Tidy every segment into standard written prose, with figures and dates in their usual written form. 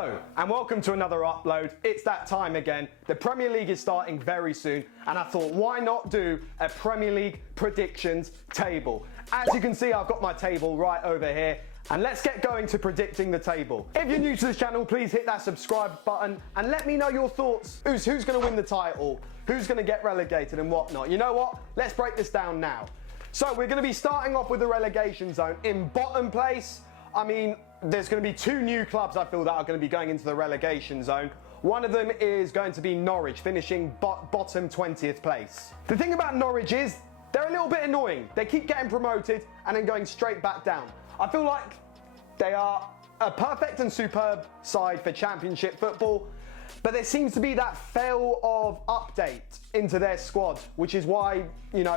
Hello and welcome to another upload. It's that time again. The Premier League is starting very soon and I thought why not do a Premier League predictions table. As you can see, I've got my table right over here and let's get going to predicting the table. If you're new to this channel, please hit that subscribe button and let me know your thoughts. Who's going to win the title? Who's going to get relegated and whatnot? You know what? Let's break this down now. So we're going to be starting off with the relegation zone. In bottom place, there's going to be two new clubs I feel that are going to be going into the relegation zone. One of them is going to be Norwich, finishing bottom 20th place. The thing about Norwich is they're a little bit annoying. They keep getting promoted and then going straight back down. I feel like they are a perfect and superb side for Championship football, but there seems to be that fail of update into their squad, which is why,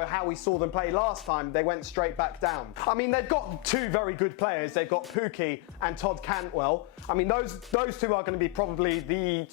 how we saw them play last time, they went straight back down. They've got two very good players. They've got Pukki and Todd Cantwell. Those two are going to be probably the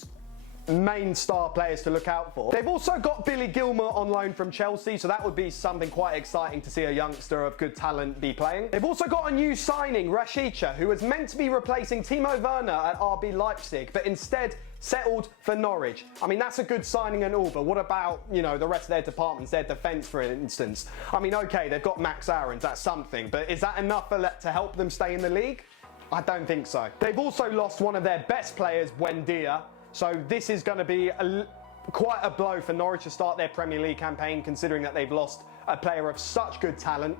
main star players to look out for. They've also got Billy Gilmour on loan from Chelsea, so that would be something quite exciting to see a youngster of good talent be playing. They've also got a new signing, Rashica, who was meant to be replacing Timo Werner at RB Leipzig, but instead settled for Norwich. That's a good signing and all, but what about, the rest of their departments, their defence, for instance? Okay, they've got Max Aarons, that's something, but is that enough to help them stay in the league? I don't think so. They've also lost one of their best players, Buendia, so this is going to be quite a blow for Norwich to start their Premier League campaign, considering that they've lost a player of such good talent.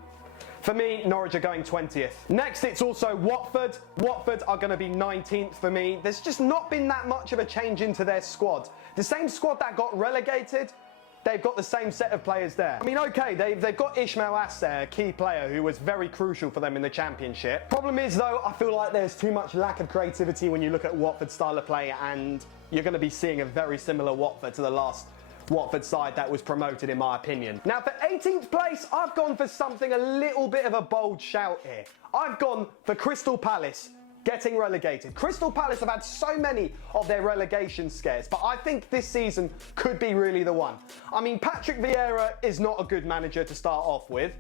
For me, Norwich are going 20th. Next, it's also Watford. Watford are going to be 19th for me. There's just not been that much of a change into their squad. The same squad that got relegated, they've got the same set of players there. Okay, they've got Ismail Assar, a key player who was very crucial for them in the Championship. Problem is, though, I feel like there's too much lack of creativity when you look at Watford's style of play, and you're going to be seeing a very similar Watford to the last Watford side that was promoted, in my opinion. Now, for 18th place, I've gone for something a little bit of a bold shout here. I've gone for Crystal Palace getting relegated. Crystal Palace have had so many of their relegation scares, but I think this season could be really the one. Patrick Vieira is not a good manager to start off with.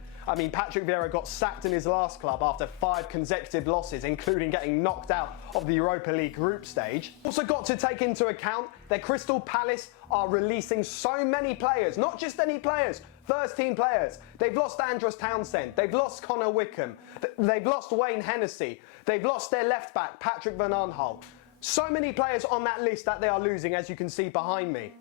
Patrick Vieira got sacked in his last club after 5 consecutive losses, including getting knocked out of the Europa League group stage. Also got to take into account that Crystal Palace are releasing so many players, not just any players, first team players. They've lost Andros Townsend, they've lost Connor Wickham, they've lost Wayne Hennessy, they've lost their left back, Patrick Van Aanholt. So many players on that list that they are losing, as you can see behind me.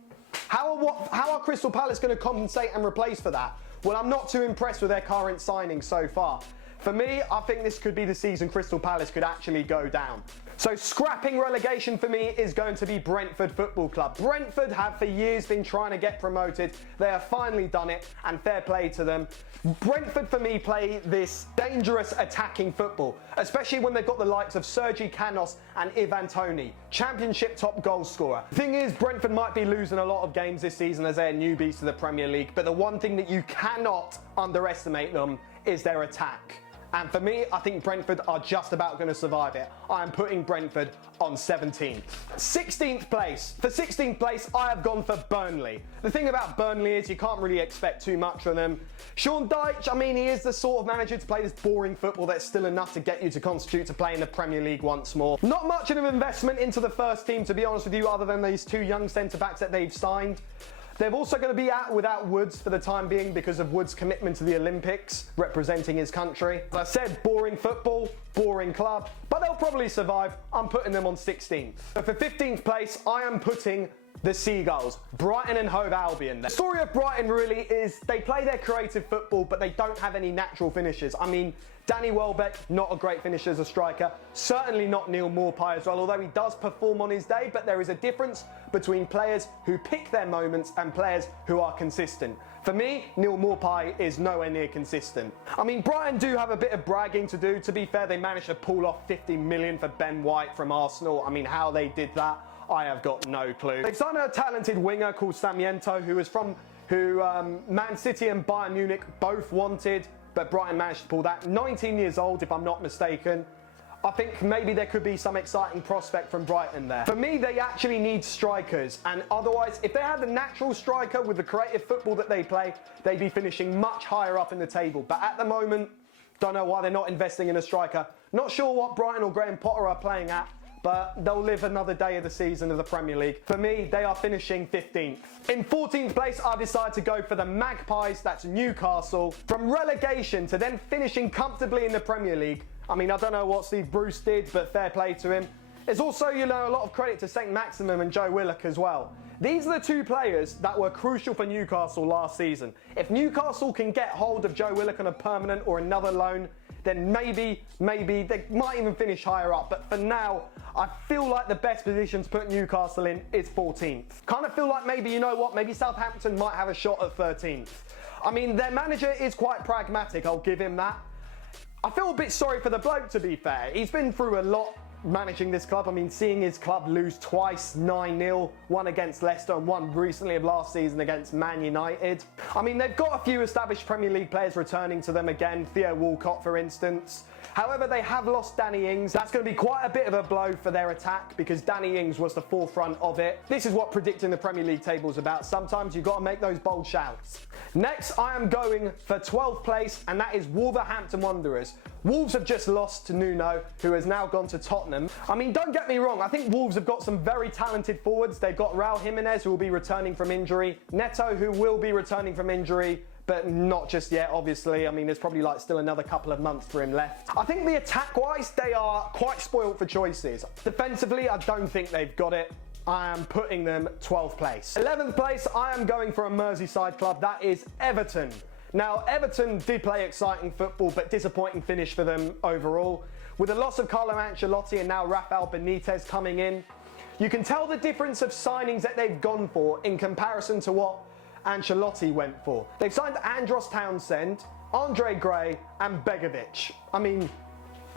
How are Crystal Palace going to compensate and replace for that? Well, I'm not too impressed with their current signings so far. For me, I think this could be the season Crystal Palace could actually go down. So scrapping relegation for me is going to be Brentford Football Club. Brentford have for years been trying to get promoted. They have finally done it, and fair play to them. Brentford for me play this dangerous attacking football, especially when they've got the likes of Sergi Canos and Ivan Toney, Championship top goal scorer. The thing is, Brentford might be losing a lot of games this season as they're newbies to the Premier League, but the one thing that you cannot underestimate them is their attack. And for me, I think Brentford are just about going to survive it. I am putting Brentford on 17th. 16th place. For 16th place, I have gone for Burnley. The thing about Burnley is you can't really expect too much from them. Sean Dyche, he is the sort of manager to play this boring football that's still enough to get you to constitute to play in the Premier League once more. Not much of an investment into the first team, to be honest with you, other than these 2 young centre-backs that they've signed. They're also going to be out without Woods for the time being because of Woods' commitment to the Olympics, representing his country. As I said, boring football, boring club, but they'll probably survive. I'm putting them on 16th. So for 15th place, I am putting the Seagulls, Brighton and Hove Albion. The story of Brighton really is they play their creative football, but they don't have any natural finishes. Danny Welbeck, not a great finisher as a striker. Certainly not Neil Maupay as well, although he does perform on his day, but there is a difference between players who pick their moments and players who are consistent. For me, Neil Maupay is nowhere near consistent. Brighton do have a bit of bragging to do. To be fair, they managed to pull off 50 million for Ben White from Arsenal. How they did that, I have got no clue. They've signed a talented winger called Samiento, who Man City and Bayern Munich both wanted, but Brighton managed to pull that. 19 years old, if I'm not mistaken. I think maybe there could be some exciting prospect from Brighton there. For me, they actually need strikers, and otherwise, if they had a natural striker with the creative football that they play, they'd be finishing much higher up in the table. But at the moment, don't know why they're not investing in a striker. Not sure what Brighton or Graham Potter are playing at, but they'll live another day of the season of the Premier League. For me, they are finishing 15th. In 14th place, I decided to go for the Magpies, that's Newcastle. From relegation to then finishing comfortably in the Premier League. I mean, I don't know what Steve Bruce did, but fair play to him. There's also, a lot of credit to St. Maximin and Joe Willock as well. These are the two players that were crucial for Newcastle last season. If Newcastle can get hold of Joe Willock on a permanent or another loan, then maybe they might even finish higher up. But for now, I feel like the best position to put Newcastle in is 14th. Kind of feel like maybe, maybe Southampton might have a shot at 13th. I mean, their manager is quite pragmatic, I'll give him that. I feel a bit sorry for the bloke, to be fair. He's been through a lot managing this club. I mean, seeing his club lose twice, 9-0, one against Leicester and one recently of last season against Man United. I mean, they've got a few established Premier League players returning to them again, Theo Walcott for instance. However, they have lost Danny Ings. That's going to be quite a bit of a blow for their attack because Danny Ings was the forefront of it. This is what predicting the Premier League table is about. Sometimes you've got to make those bold shouts. Next, I am going for 12th place, and that is Wolverhampton Wanderers. Wolves have just lost to Nuno, who has now gone to Tottenham. I mean, don't get me wrong, I think Wolves have got some very talented forwards. They've got Raul Jimenez, who will be returning from injury, Neto, who will be returning from injury, but not just yet, obviously. I mean, there's probably still another couple of months for him left. I think the attack-wise, they are quite spoiled for choices. Defensively, I don't think they've got it. I am putting them 12th place. 11th place, I am going for a Merseyside club. That is Everton. Now, Everton did play exciting football, but disappointing finish for them overall. With the loss of Carlo Ancelotti and now Rafael Benitez coming in, you can tell the difference of signings that they've gone for in comparison to what Ancelotti went for. They've signed Andros Townsend, Andre Gray and Begovic. I mean,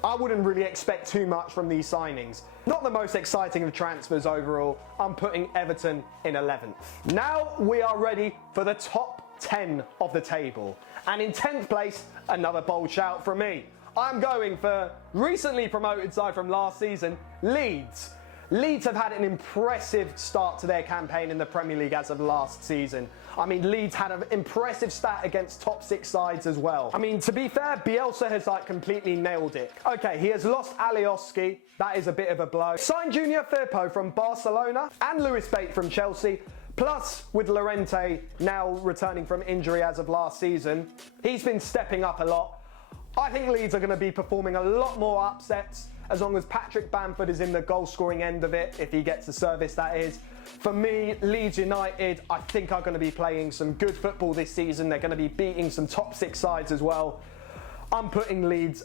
I wouldn't really expect too much from these signings. Not the most exciting of transfers overall. I'm putting Everton in 11th. Now we are ready for the top 10 of the table. And in 10th place, another bold shout from me. I'm going for recently promoted side from last season, Leeds. Leeds have had an impressive start to their campaign in the Premier League as of last season. I mean, Leeds had an impressive stat against top 6 sides as well. I mean, to be fair, Bielsa has completely nailed it. Okay, he has lost Alioski. That is a bit of a blow. Signed Junior Firpo from Barcelona and Lewis Bate from Chelsea. Plus, with Llorente now returning from injury as of last season, he's been stepping up a lot. I think Leeds are going to be performing a lot more upsets as long as Patrick Bamford is in the goal-scoring end of it, if he gets the service that is. For me, Leeds United, I think are going to be playing some good football this season. They're going to be beating some top 6 sides as well. I'm putting Leeds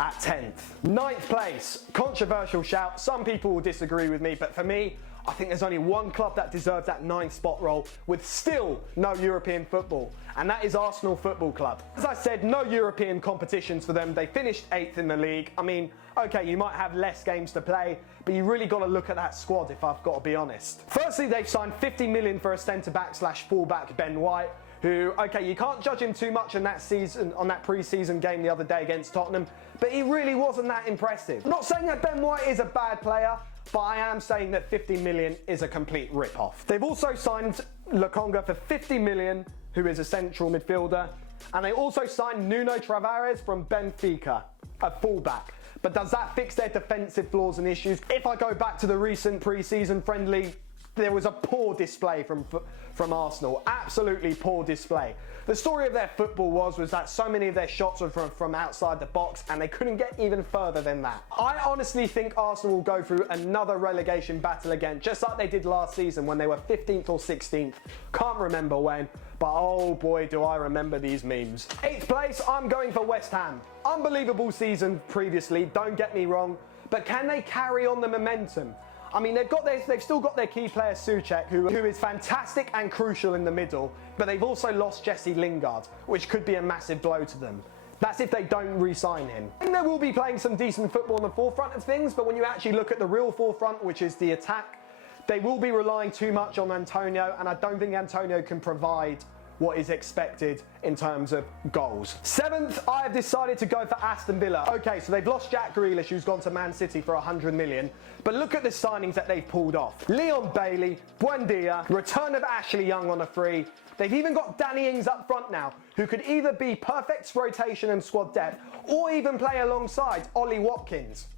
at 10th. 9th place, controversial shout. Some people will disagree with me, but for me, I think there's only one club that deserves that 9th spot role with still no European football, and that is Arsenal Football Club. As I said, no European competitions for them. They finished 8th in the league. I mean, okay, you might have less games to play, but you really got to look at that squad if I've got to be honest. Firstly, they've signed 50 million for a centre-back/full-back Ben White, who, okay, you can't judge him too much on that pre-season game the other day against Tottenham, but he really wasn't that impressive. I'm not saying that Ben White is a bad player, but I am saying that 50 million is a complete rip-off. They've also signed Lokonga for 50 million, who is a central midfielder, and they also signed Nuno Tavares from Benfica, a fullback. But does that fix their defensive flaws and issues? If I go back to the recent pre-season friendly, there was a poor display from Arsenal, absolutely poor display. The story of their football was that so many of their shots were from outside the box and they couldn't get even further than that. I honestly think Arsenal will go through another relegation battle again, just like they did last season when they were 15th or 16th. Can't remember when, but oh boy do I remember these memes. 8th place, I'm going for West Ham. Unbelievable season previously, don't get me wrong, but can they carry on the momentum? I mean, they've still got their key player Souček, who is fantastic and crucial in the middle, but they've also lost Jesse Lingard, which could be a massive blow to them. That's if they don't re-sign him. I think they will be playing some decent football on the forefront of things, but when you actually look at the real forefront, which is the attack, they will be relying too much on Antonio, and I don't think Antonio can provide what is expected in terms of goals. 7th, I have decided to go for Aston Villa. Okay, so they've lost Jack Grealish, who's gone to Man City for 100 million, but look at the signings that they've pulled off. Leon Bailey, Buendia, return of Ashley Young on a free. They've even got Danny Ings up front now, who could either be perfect rotation and squad depth, or even play alongside Ollie Watkins.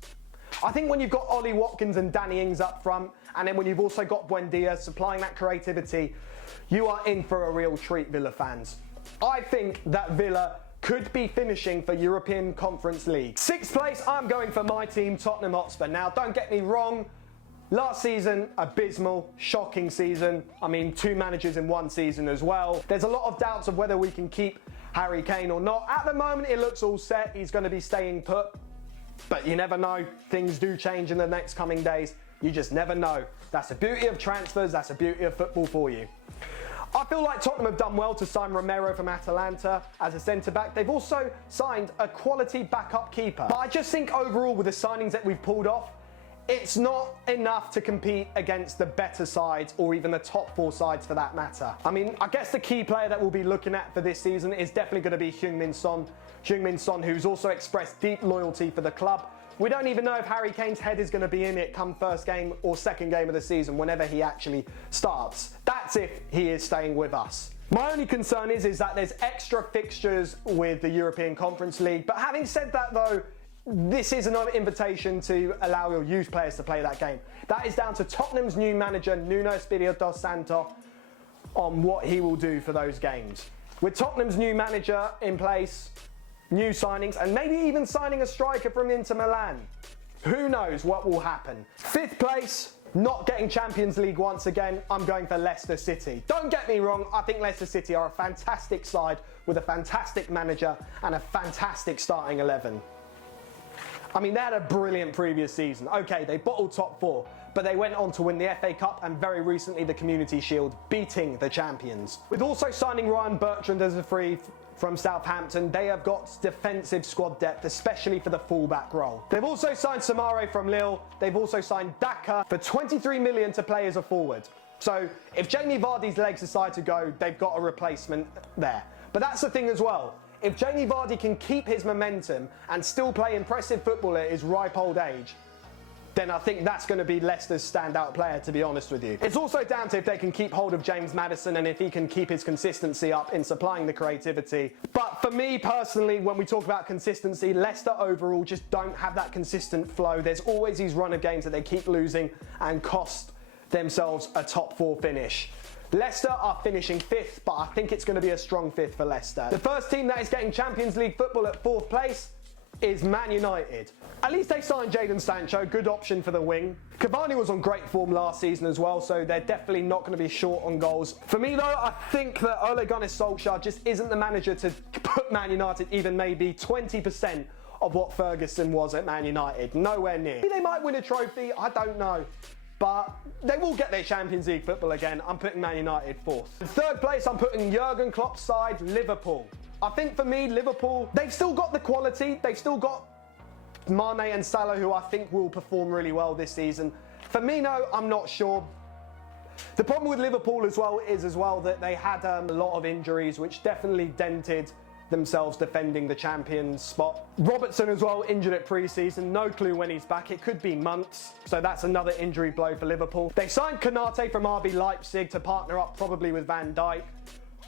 I think when you've got Ollie Watkins and Danny Ings up front, and then when you've also got Buendia supplying that creativity, you are in for a real treat, Villa fans. I think that Villa could be finishing for European Conference League. 6th place, I'm going for my team, Tottenham Hotspur. Now, don't get me wrong, last season, abysmal, shocking season. I mean, 2 managers in 1 season as well. There's a lot of doubts of whether we can keep Harry Kane or not. At the moment, it looks all set. He's going to be staying put. But you never know. Things do change in the next coming days. You just never know. That's the beauty of transfers. That's the beauty of football for you. I feel like Tottenham have done well to sign Romero from Atalanta as a centre-back. They've also signed a quality backup keeper. But I just think overall with the signings that we've pulled off, it's not enough to compete against the better sides or even the top 4 sides for that matter. I mean, I guess the key player that we'll be looking at for this season is definitely going to be Heung-min Son. Heung-min Son, who's also expressed deep loyalty for the club. We don't even know if Harry Kane's head is going to be in it come first game or second game of the season, whenever he actually starts. That's if he is staying with us. My only concern is that there's extra fixtures with the European Conference League. But having said that though, this is another invitation to allow your youth players to play that game. That is down to Tottenham's new manager, Nuno Espirito Santo, on what he will do for those games. With Tottenham's new manager in place, new signings, and maybe even signing a striker from Inter Milan, who knows what will happen. 5th place, not getting Champions League once again, I'm going for Leicester City. Don't get me wrong, I think Leicester City are a fantastic side with a fantastic manager and a fantastic starting 11. I mean, they had a brilliant previous season. Okay, they bottled top 4, but they went on to win the FA Cup and very recently the Community Shield, beating the champions. With also signing Ryan Bertrand as a free from Southampton, they have got defensive squad depth, especially for the fullback role. They've also signed Samare from Lille. They've also signed Daka for 23 million to play as a forward. So if Jamie Vardy's legs decide to go, they've got a replacement there. But that's the thing as well. If Jamie Vardy can keep his momentum and still play impressive football at his ripe old age, then I think that's going to be Leicester's standout player, to be honest with you. It's also down to if they can keep hold of James Maddison and if he can keep his consistency up in supplying the creativity. But for me personally, when we talk about consistency, Leicester overall just don't have that consistent flow. There's always these run of games that they keep losing and cost themselves a top 4 finish. Leicester are finishing 5th, but I think it's going to be a strong 5th for Leicester. The first team that is getting Champions League football at 4th place is Man United. At least they signed Jadon Sancho, good option for the wing. Cavani was on great form last season as well, so they're definitely not going to be short on goals. For me though, I think that Ole Gunnar Solskjaer just isn't the manager to put Man United even maybe 20% of what Ferguson was at Man United. Nowhere near. Maybe they might win a trophy, I don't know. But they will get their Champions League football again. I'm putting Man United 4th. In 3rd place, I'm putting Jurgen Klopp's side, Liverpool. I think for me, Liverpool, they've still got the quality. They've still got Mane and Salah, who I think will perform really well this season. Firmino, I'm not sure. The problem with Liverpool as well is that they had a lot of injuries, which definitely dented themselves defending the champions spot. Robertson as well injured at pre-season, no clue when he's back, it could be months, so that's another injury blow for Liverpool. They signed Konate from RB Leipzig to partner up probably with Van Dijk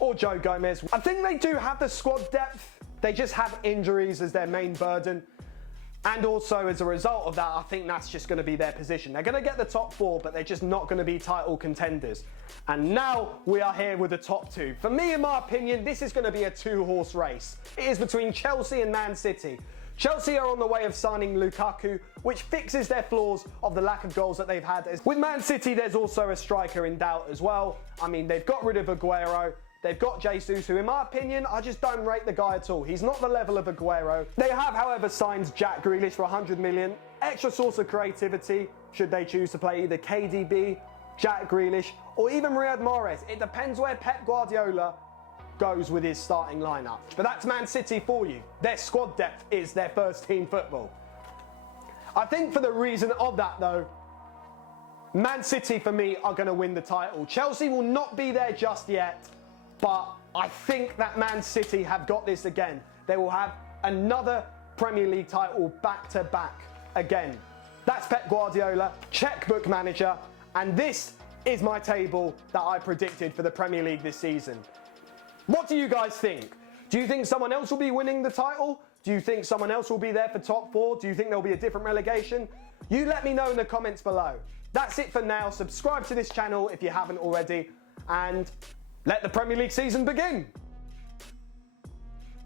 or Joe Gomez. I think they do have the squad depth, they just have injuries as their main burden. And also, as a result of that, I think that's just going to be their position. They're going to get the top 4, but they're just not going to be title contenders. And now we are here with the top 2. For me, in my opinion, this is going to be a 2-horse race. It is between Chelsea and Man City. Chelsea are on the way of signing Lukaku, which fixes their flaws of the lack of goals that they've had. With Man City, there's also a striker in doubt as well. I mean, they've got rid of Aguero. They've got Jesus, who in my opinion, I just don't rate the guy at all. He's not the level of Aguero. They have, however, signed Jack Grealish for 100 million. Extra source of creativity, should they choose to play either KDB, Jack Grealish, or even Riyad Mahrez. It depends where Pep Guardiola goes with his starting lineup. But that's Man City for you. Their squad depth is their first team football. I think for the reason of that though, Man City for me are going to win the title. Chelsea will not be there just yet. But I think that Man City have got this again. They will have another Premier League title back-to-back again. That's Pep Guardiola, checkbook manager, and this is my table that I predicted for the Premier League this season. What do you guys think? Do you think someone else will be winning the title? Do you think someone else will be there for top 4? Do you think there'll be a different relegation? You let me know in the comments below. That's it for now. Subscribe to this channel if you haven't already, and let the Premier League season begin.